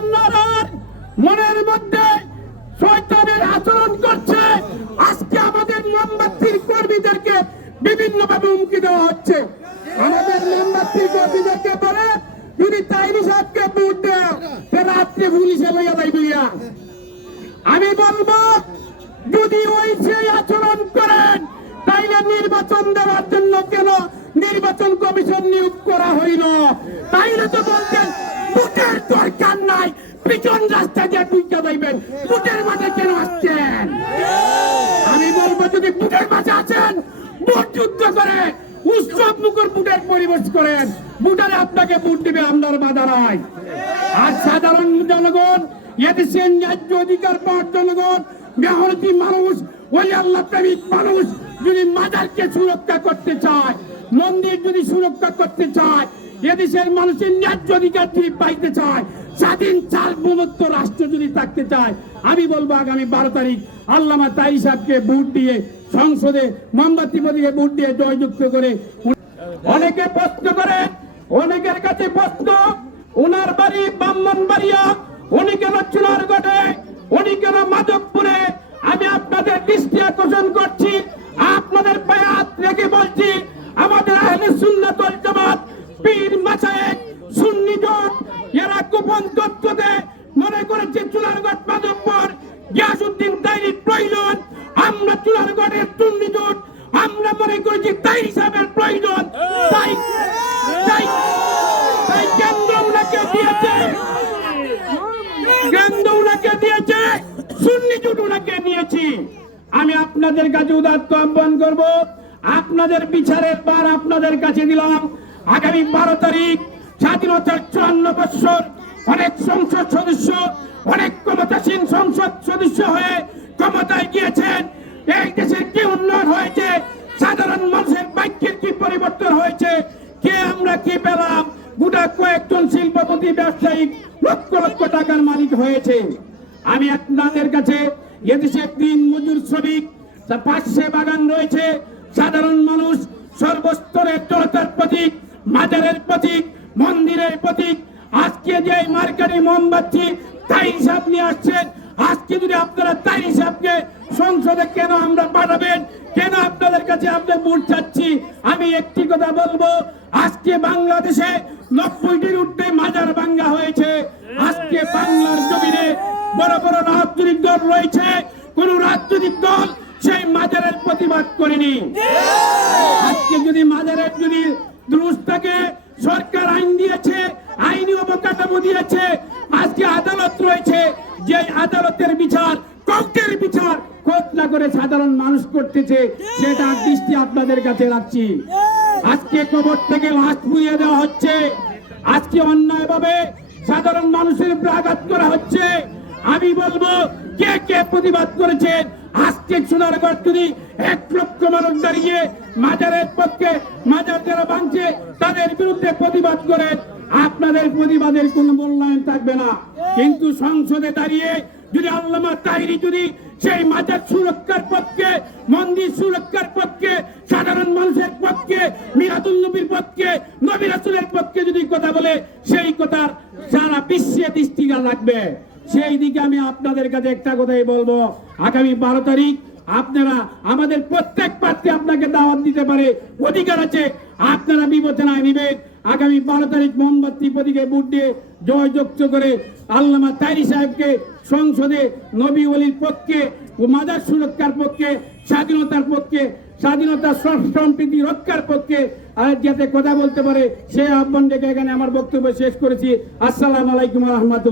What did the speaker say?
আপনার মনের মধ্যে শয়তানের আচরণ করছে। আজকে আমাদের মোমবাতির কর্মীদেরকে বিভিন্ন ভাবে হুমকি দেওয়া হচ্ছে। আমাদের মোমবাতির কর্মীদেরকে বলে যদি তাইরি সাহেবকে ভোট দেয় রাত্রে পুলিশে লইয়া যাইবিয়া। আমি বলবো যদি ওই সেই আচরণ করেন তাইলে নির্বাচন দেওয়ার জন্য কেন নির্বাচন কমিশন নিয়োগ করা হইল? তাইলে তো বলতেন ভোটের দরকার নাই, পিছন রাস্তা দিয়ে ঢুকে যাইবেন, ভোটের মাঠে কেন আসছেন? আমি বলবো যদি ভোটের মাঠে আছেন ভোট যুদ্ধ করে উৎসব মুখর ভোটের পরিবেশ করেন, ভোটারে আপনাকে ভোট দিবে, আপনার বাধা নাই। আর সাধারণ জনগণ এদেশের ন্যায্য অধিকার পাওয়ার জনগণ মেহনতি মানুষ ওই আল্লাহ প্রেমিক মানুষ যদি মাজারকে সুরক্ষা করতে চায়, মন্দির যদি সুরক্ষা করতে চায়, এদেশের মানুষের ন্যায্য অধিকার যদি পাইতে চায়, স্বাধীন সার্বভৌমত্ব রাষ্ট্র যদি থাকতে চায়, আমি বলবো আগামী 12 তারিখ আল্লামা তাইরি সাহেবকে ভোট দিয়ে সংসদে মোমবাতি প্রতীকে ভোট দিয়ে জয়যুক্ত করে। অনেকে প্রশ্ন করে, অনেকের কাছে প্রশ্ন, ওনার বাড়ি ব্রাহ্মণবাড়িয়া, উনি কেন চুনারগড়ে, উনি কেন মাধবপুরে? আমি আপনাদের দৃষ্টি আকর্ষণ করছি, আপনাদের পায়ে হাত রেখে বলছি আমাদের আহলে সুন্নাত ওয়াল জামাত পীর মাশায়েখ সুন্নি জোট এরা গোপন তথ্যতে মনে করেছে চুনারগড় মাধবপুর গিয়াসউদ্দিন তাইরির প্রয়োজন। আমরা চুনারগড়ের সুন্নি জোট আমরা মনে করেছি তাইরি সাহেবের প্রয়োজন। তাই তাই তাই কেন্দ্র উনাকে দিয়েছে, কেন্দ্র উনাকে দিয়েছে, সুন্নি জোট উনাকে নিয়েছি। আমি আপনাদের কাছে উদাত্ত আহ্বান করব, আপনাদের বিচারের বার আপনাদের কাছে দিলাম। আগামী 12 তারিখ স্বাধীনতার 54 বছর অনেক সংসদ সদস্য, অনেক ক্ষমতাসীন সংসদ সদস্য হয়ে ক্ষমতায় গিয়েছেন। এই দেশের কি উন্নয়ন হয়েছে, সাধারণ মানুষের ভাগ্যের কি পরিবর্তন হয়েছে, কে আমরা কি পেলাম? গোটা কয়েকজন শিল্পপতি ব্যবসায়ী লক্ষ লক্ষ টাকার মালিক হয়েছে। আমি আপনাদের কাছে এদেশে দিন মজুর শ্রমিক, পাশে বাগান রয়েছে, সাধারণ মানুষ সর্বস্তরের জনতার প্রতীক, মাজারের প্রতীক, মন্দিরের প্রতীক। আজকে যে মার্কারি মোমবাতি তাইরি সাহেব নিয়ে আসছেন, আজকে যদি আপনারা তাইরি সাহেবকে সংসদে কেন আমরা পাঠাবেন, কেন আপনাদের কাছে আমরা ভোট চাচ্ছি? আমি একটি কথা বলবো, আজকে বাংলাদেশে 90টির ঊর্ধ্বে মাজার ভাঙ্গা হয়েছে। আজকে বাংলার জমিনে বড় বড় রাজনৈতিক দল রয়েছে, কোন রাজনৈতিক দল সেই মাজারের প্রতিবাদ করেনি। আজকে যদি মাজারের যদি দুরুস্ত থাকে, সরকার আইন দিয়েছে, আইনি অবকাঠামো দিয়েছে, আজকে আদালত রয়েছে, যে আদালতের বিচার কোর্টের বিচার কোর্ট না করে সাধারণ মানুষ করতেছে, সেটা দৃষ্টি আপনাদের কাছে রাখছি। আজকে কবর থেকে লাশ পুড়িয়ে দেওয়া হচ্ছে, আজকে অন্যায়ভাবে সাধারণ মানুষের উপর আঘাত করা হচ্ছে। আমি বলবো কে কে প্রতিবাদ করেছেন? আজকে সোনারগড় যদি 1 লক্ষ মানুষ দাঁড়িয়ে মাজারের পক্ষে, মাজার যারা ভাঙছে তাদের বিরুদ্ধে প্রতিবাদ করেন, আপনাদের প্রতিবাদের কোনো মূল্যায়ন থাকবে না। কিন্তু সংসদে দাঁড়িয়ে যদি আল্লামা তাইরি যদি সেই মাজার সুরক্ষার পক্ষে, মন্দির সুরক্ষার পক্ষে, সাধারণ মানুষের পক্ষে, মিলাদুন নবীর পক্ষে, নবী রাসূলের পক্ষে যদি কথা বলে, সেই কথার সারা বিশ্বে দৃষ্টি রাখবে। সেই দিকে আমি আপনাদের কাছে একটা কথাই বলবো, আগামী 12 তারিখ আপনারা আমাদের প্রত্যেক প্রার্থী আপনাকে দাওয়াত দিতে পারে, অধিকার আছে, আপনারা বিবেচনায় নেবেন। আগামী 12 তারিখ মোমবাতি প্রতীকে ভোট দিয়ে জয়যুক্ত করে আল্লামা তাইরি সাহেবকে সংসদে নবী ওলির পক্ষে ও মাজার সুরক্ষার পক্ষে, স্বাধীনতার পক্ষে, স্বাধীনতার সম্প্রীতি রক্ষার পক্ষে যাতে কথা বলতে পারে, সেই আহ্বান ডেকে এখানে আমার বক্তব্য শেষ করেছি। আসসালামু আলাইকুম ওয়া রাহমাতুল্লাহ।